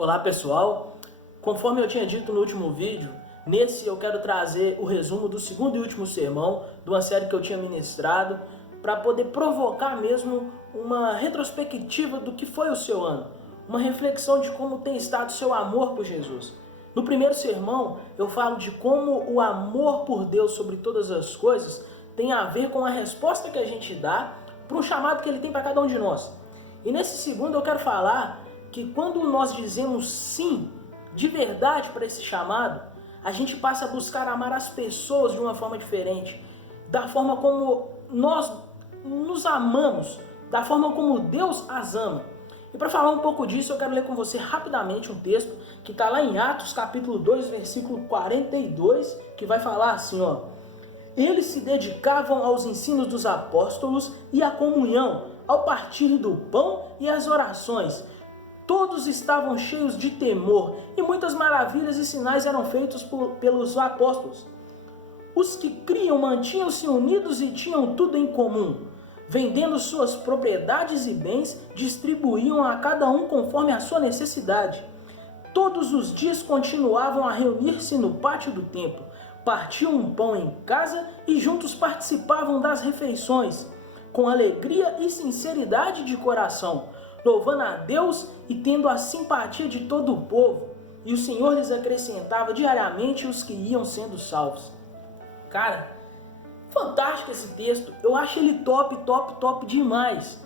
Olá pessoal, conforme eu tinha dito no último vídeo, nesse eu quero trazer o resumo do segundo e último sermão de uma série que eu tinha ministrado para poder provocar mesmo uma retrospectiva do que foi o seu ano, uma reflexão de como tem estado seu amor por Jesus. No primeiro sermão eu falo de como o amor por Deus sobre todas as coisas tem a ver com a resposta que a gente dá para um chamado que Ele tem para cada um de nós. E nesse segundo eu quero falar que quando nós dizemos sim de verdade para esse chamado, a gente passa a buscar amar as pessoas de uma forma diferente, da forma como nós nos amamos, da forma como Deus as ama. E para falar um pouco disso, eu quero ler com você rapidamente um texto que está lá em Atos capítulo 2, versículo 42, que vai falar assim, ó: eles se dedicavam aos ensinos dos apóstolos e à comunhão, ao partir do pão e às orações. Todos estavam cheios de temor e muitas maravilhas e sinais eram feitos pelos apóstolos. Os que criam mantinham-se unidos e tinham tudo em comum. Vendendo suas propriedades e bens, distribuíam a cada um conforme a sua necessidade. Todos os dias continuavam a reunir-se no pátio do templo, partiam um pão em casa e juntos participavam das refeições, com alegria e sinceridade de coração, louvando a Deus e tendo a simpatia de todo o povo. E o Senhor lhes acrescentava diariamente os que iam sendo salvos. Cara, fantástico esse texto. Eu acho ele top demais.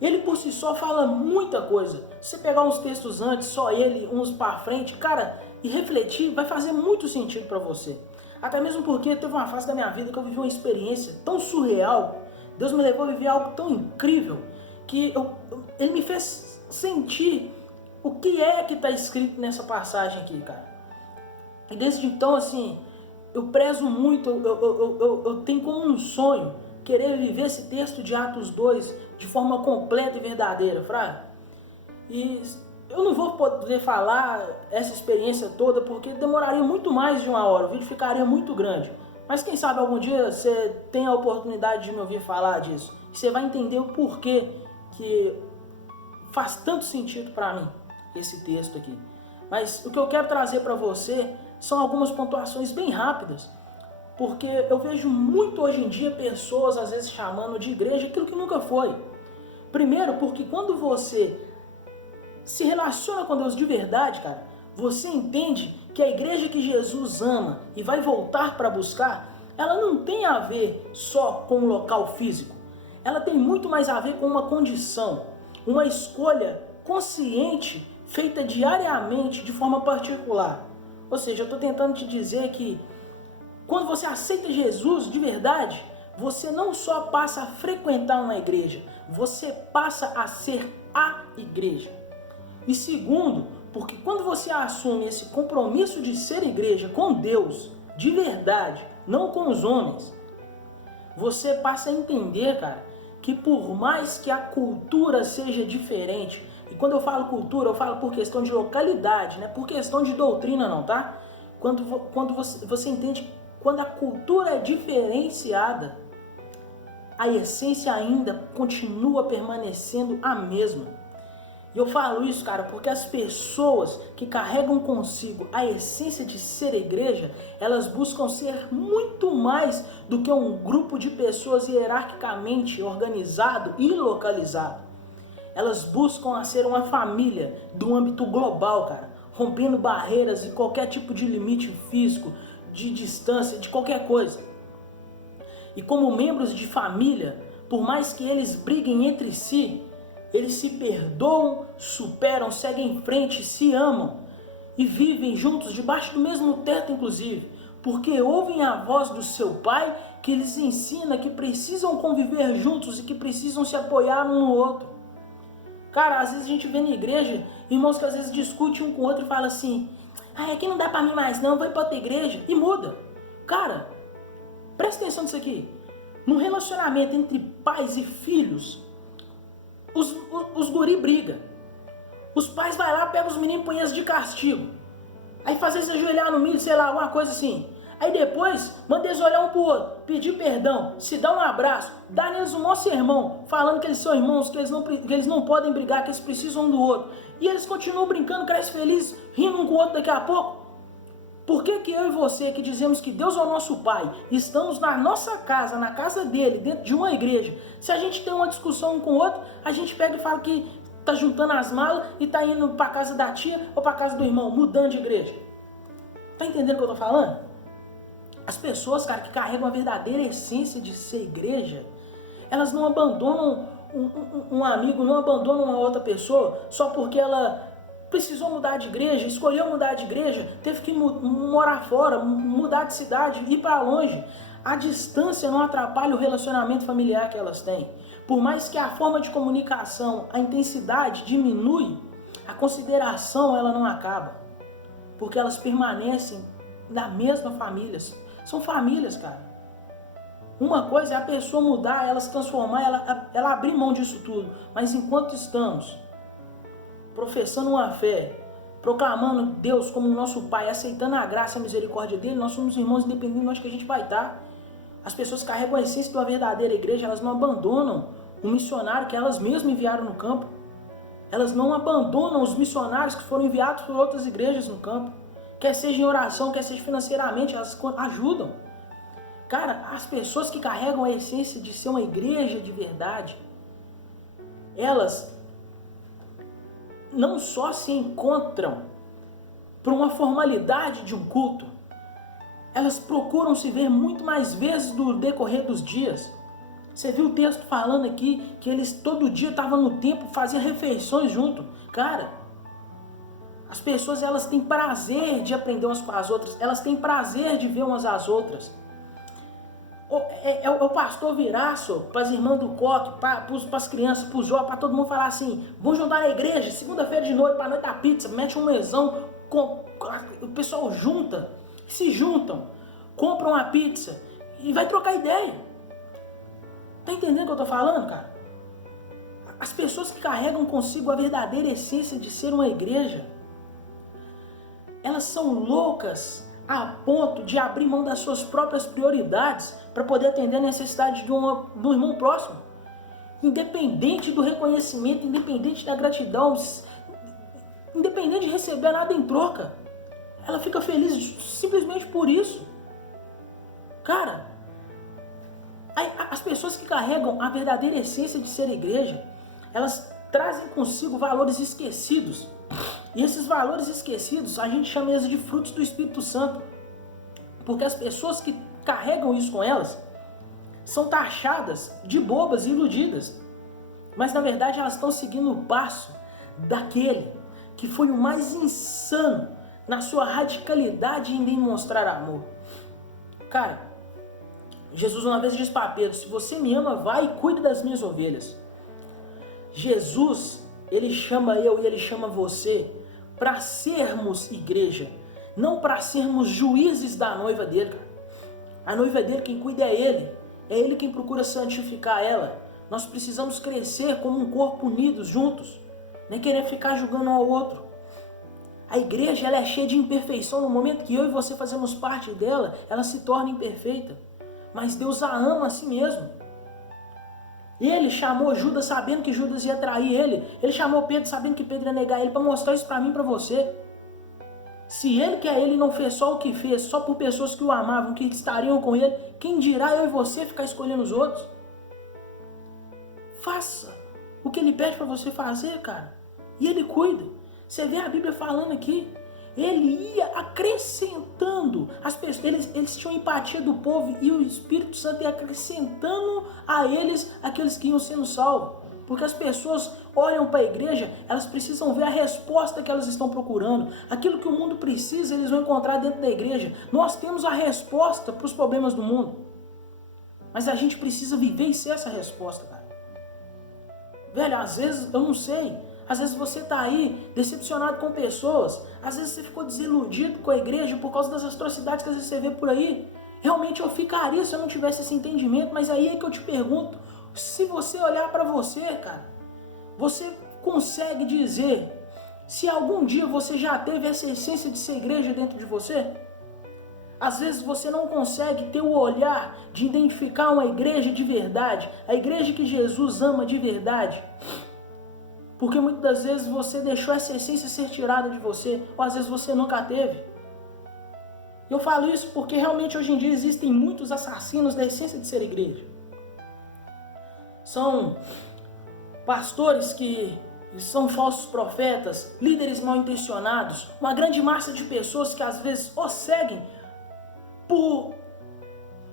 Ele por si só fala muita coisa. Se você pegar uns textos antes, só ele, uns para frente, cara, e refletir, vai fazer muito sentido para você. Até mesmo porque teve uma fase da minha vida que eu vivi uma experiência tão surreal. Deus me levou a viver algo tão incrível que ele me fez sentir o que é que está escrito nessa passagem aqui, cara. E desde então, assim, eu prezo muito, eu tenho como um sonho querer viver esse texto de Atos 2 de forma completa e verdadeira, fraga. E eu não vou poder falar essa experiência toda porque demoraria muito mais de uma hora, o vídeo ficaria muito grande. Mas quem sabe algum dia você tem a oportunidade de me ouvir falar disso. E você vai entender o porquê que faz tanto sentido para mim esse texto aqui. Mas o que eu quero trazer para você são algumas pontuações bem rápidas, porque eu vejo muito hoje em dia pessoas às vezes chamando de igreja aquilo que nunca foi. Primeiro, porque quando você se relaciona com Deus de verdade, cara, você entende que a igreja que Jesus ama e vai voltar para buscar, ela não tem a ver só com o local físico. Ela tem muito mais a ver com uma condição, uma escolha consciente, feita diariamente de forma particular. Ou seja, eu estou tentando te dizer que quando você aceita Jesus de verdade, você não só passa a frequentar uma igreja, você passa a ser a igreja. E segundo, porque quando você assume esse compromisso de ser igreja com Deus, de verdade, não com os homens, você passa a entender, cara, que por mais que a cultura seja diferente, e quando eu falo cultura, eu falo por questão de localidade, não é por questão de doutrina não, tá? Quando você entende, quando a cultura é diferenciada, a essência ainda continua permanecendo a mesma. E eu falo isso, cara, porque as pessoas que carregam consigo a essência de ser igreja, elas buscam ser muito mais do que um grupo de pessoas hierarquicamente organizado e localizado. Elas buscam a ser uma família do âmbito global, cara, rompendo barreiras e qualquer tipo de limite físico, de distância, de qualquer coisa. E como membros de família, por mais que eles briguem entre si, eles se perdoam, superam, seguem em frente, se amam e vivem juntos debaixo do mesmo teto, inclusive, porque ouvem a voz do seu pai que lhes ensina que precisam conviver juntos e que precisam se apoiar um no outro. Cara, às vezes a gente vê na igreja irmãos que às vezes discutem um com o outro e falam assim: aqui não dá pra mim mais não, vou ir pra outra igreja, e muda. Cara, presta atenção nisso aqui. Num relacionamento entre pais e filhos, os guri brigam. Os pais vai lá, pegam os meninos e põem eles de castigo. Aí faz eles ajoelhar no milho, sei lá, alguma coisa assim. Aí depois, manda eles olhar um pro outro, pedir perdão, se dar um abraço, dar neles um maior sermão, falando que eles são irmãos, que eles não podem brigar, que eles precisam um do outro. E eles continuam brincando, crescem felizes, rindo um com o outro daqui a pouco. Por que que eu e você, que dizemos que Deus é o nosso Pai, estamos na nossa casa, na casa dele, dentro de uma igreja, se a gente tem uma discussão um com o outro, a gente pega e fala que tá juntando as malas e tá indo pra casa da tia ou pra casa do irmão, mudando de igreja? Tá entendendo o que eu tô falando? As pessoas, cara, que carregam a verdadeira essência de ser igreja, elas não abandonam um amigo, não abandonam uma outra pessoa só porque ela precisou mudar de igreja, escolheu mudar de igreja, teve que morar fora, mudar de cidade, ir para longe. A distância não atrapalha o relacionamento familiar que elas têm. Por mais que a forma de comunicação, a intensidade diminui, a consideração ela não acaba. Porque elas permanecem na mesma família. São famílias, cara. Uma coisa é a pessoa mudar, ela se transformar, ela abrir mão disso tudo. Mas enquanto estamos professando uma fé, proclamando Deus como nosso Pai, aceitando a graça e a misericórdia dele, nós somos irmãos independentes de onde que a gente vai estar. As pessoas que carregam a essência de uma verdadeira igreja, elas não abandonam o missionário que elas mesmas enviaram no campo. Elas não abandonam os missionários que foram enviados por outras igrejas no campo. Quer seja em oração, quer seja financeiramente, elas ajudam. Cara, as pessoas que carregam a essência de ser uma igreja de verdade, elas não só se encontram por uma formalidade de um culto, elas procuram se ver muito mais vezes no decorrer dos dias. Você viu o texto falando aqui que eles todo dia estavam no templo, faziam refeições junto. Cara, as pessoas elas têm prazer de aprender umas com as outras, elas têm prazer de ver umas às outras. O pastor virar para as irmãs do coque, para as crianças, para os jovens, para todo mundo falar assim: vamos juntar na igreja, segunda-feira de noite, para a noite da pizza, mete um mesão, o pessoal se juntam, compram uma pizza e vai trocar ideia. Tá entendendo o que eu tô falando, cara? As pessoas que carregam consigo a verdadeira essência de ser uma igreja, elas são loucas a ponto de abrir mão das suas próprias prioridades para poder atender a necessidade do irmão próximo. Independente do reconhecimento, independente da gratidão, independente de receber nada em troca. Ela fica feliz simplesmente por isso. Cara, as pessoas que carregam a verdadeira essência de ser igreja, elas trazem consigo valores esquecidos. E esses valores esquecidos, a gente chama eles de frutos do Espírito Santo. Porque as pessoas que carregam isso com elas são taxadas de bobas e iludidas. Mas na verdade elas estão seguindo o passo daquele que foi o mais insano na sua radicalidade em demonstrar amor. Cara, Jesus uma vez disse para Pedro: se você me ama, vai e cuide das minhas ovelhas. Jesus, ele chama eu e ele chama você para sermos igreja, não para sermos juízes da noiva dele, cara. A noiva dele, quem cuida é ele quem procura santificar ela. Nós precisamos crescer como um corpo unidos, juntos, nem querer ficar julgando um ao outro. A igreja ela é cheia de imperfeição. No momento que eu e você fazemos parte dela, ela se torna imperfeita. Mas Deus a ama a si mesmo. Ele chamou Judas sabendo que Judas ia trair ele. Ele chamou Pedro sabendo que Pedro ia negar ele, para mostrar isso para mim e para você. Se ele que é ele não fez só o que fez, só por pessoas que o amavam, que estariam com ele, quem dirá eu e você ficar escolhendo os outros? Faça o que ele pede para você fazer, cara. E ele cuida. Você vê a Bíblia falando aqui. Ele ia acrescentando as pessoas, eles tinham empatia do povo e o Espírito Santo ia acrescentando a eles aqueles que iam sendo salvos. Porque as pessoas olham para a igreja, elas precisam ver a resposta que elas estão procurando. Aquilo que o mundo precisa, eles vão encontrar dentro da igreja. Nós temos a resposta para os problemas do mundo. Mas a gente precisa viver e ser essa resposta, cara. Velho, às vezes, eu não sei, às vezes você está aí decepcionado com pessoas, às vezes você ficou desiludido com a igreja por causa das atrocidades que às vezes você vê por aí. Realmente eu ficaria se eu não tivesse esse entendimento, mas aí é que eu te pergunto, se você olhar para você, cara, você consegue dizer se algum dia você já teve essa essência de ser igreja dentro de você? Às vezes você não consegue ter o olhar de identificar uma igreja de verdade, a igreja que Jesus ama de verdade. Porque muitas das vezes você deixou essa essência ser tirada de você, ou às vezes você nunca teve. Eu falo isso porque realmente hoje em dia existem muitos assassinos da essência de ser igreja. São pastores que são falsos profetas, líderes mal intencionados, uma grande massa de pessoas que às vezes os seguem por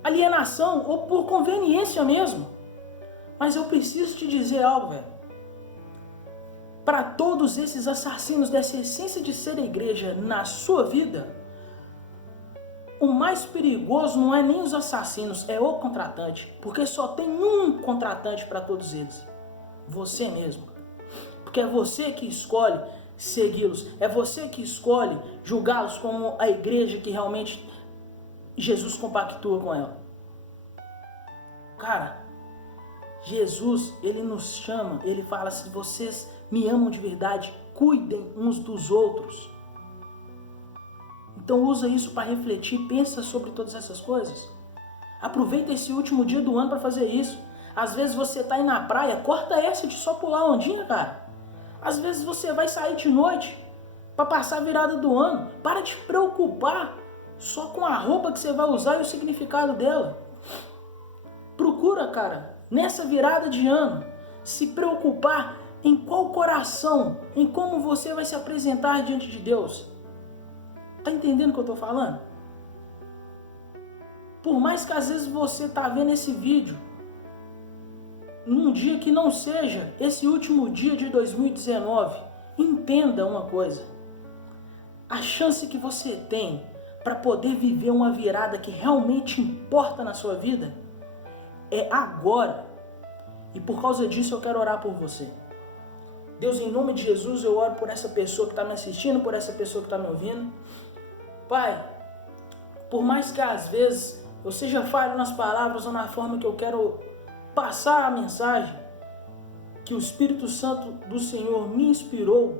alienação ou por conveniência mesmo. Mas eu preciso te dizer algo, velho. Para todos esses assassinos dessa essência de ser a igreja na sua vida, o mais perigoso não é nem os assassinos, é o contratante. Porque só tem um contratante para todos eles. Você mesmo. Porque é você que escolhe segui-los. É você que escolhe julgá-los como a igreja que realmente Jesus compactua com ela. Cara, Jesus, ele nos chama, ele fala: se vocês me amam de verdade, cuidem uns dos outros. Então usa isso para refletir, pensa sobre todas essas coisas. Aproveita esse último dia do ano para fazer isso. Às vezes você tá aí na praia, corta essa de só pular ondinha, cara. Às vezes você vai sair de noite para passar a virada do ano. Para de te preocupar só com a roupa que você vai usar e o significado dela. Procura, cara, nessa virada de ano, se preocupar em qual coração, em como você vai se apresentar diante de Deus. Tá entendendo o que eu tô falando? Por mais que às vezes você tá vendo esse vídeo num dia que não seja esse último dia de 2019, entenda uma coisa. A chance que você tem para poder viver uma virada que realmente importa na sua vida é agora. E por causa disso eu quero orar por você. Deus, em nome de Jesus, eu oro por essa pessoa que está me assistindo, por essa pessoa que está me ouvindo. Pai, por mais que às vezes eu seja falho nas palavras ou na forma que eu quero passar a mensagem que o Espírito Santo do Senhor me inspirou,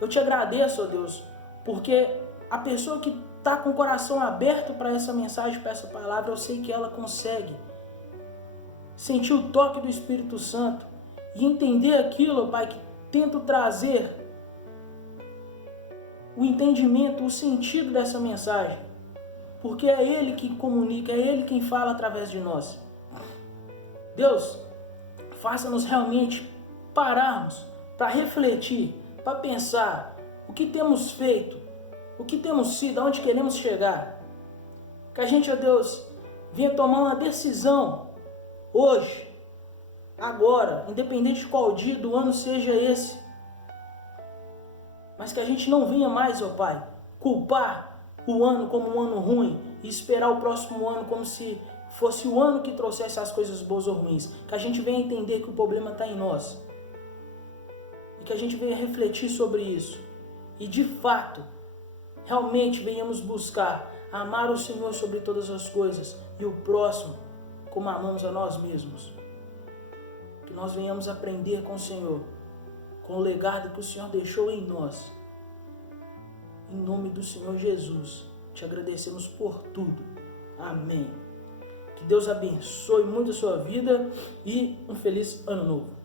eu te agradeço, ó Deus, porque a pessoa que está com o coração aberto para essa mensagem, para essa palavra, eu sei que ela consegue sentir o toque do Espírito Santo e entender aquilo, Pai, que tento trazer o entendimento, o sentido dessa mensagem, porque é Ele que comunica, é Ele quem fala através de nós. Deus, faça-nos realmente pararmos para refletir, para pensar o que temos feito, o que temos sido, aonde queremos chegar. Que a gente, ó Deus, venha tomar uma decisão hoje, agora, independente de qual dia do ano seja esse, mas que a gente não venha mais, ó Pai, culpar o ano como um ano ruim e esperar o próximo ano como se fosse o ano que trouxesse as coisas boas ou ruins. Que a gente venha entender que o problema está em nós e que a gente venha refletir sobre isso e de fato, realmente venhamos buscar amar o Senhor sobre todas as coisas e o próximo como amamos a nós mesmos. Que nós venhamos aprender com o Senhor, com o legado que o Senhor deixou em nós. Em nome do Senhor Jesus, te agradecemos por tudo. Amém. Que Deus abençoe muito a sua vida e um feliz ano novo.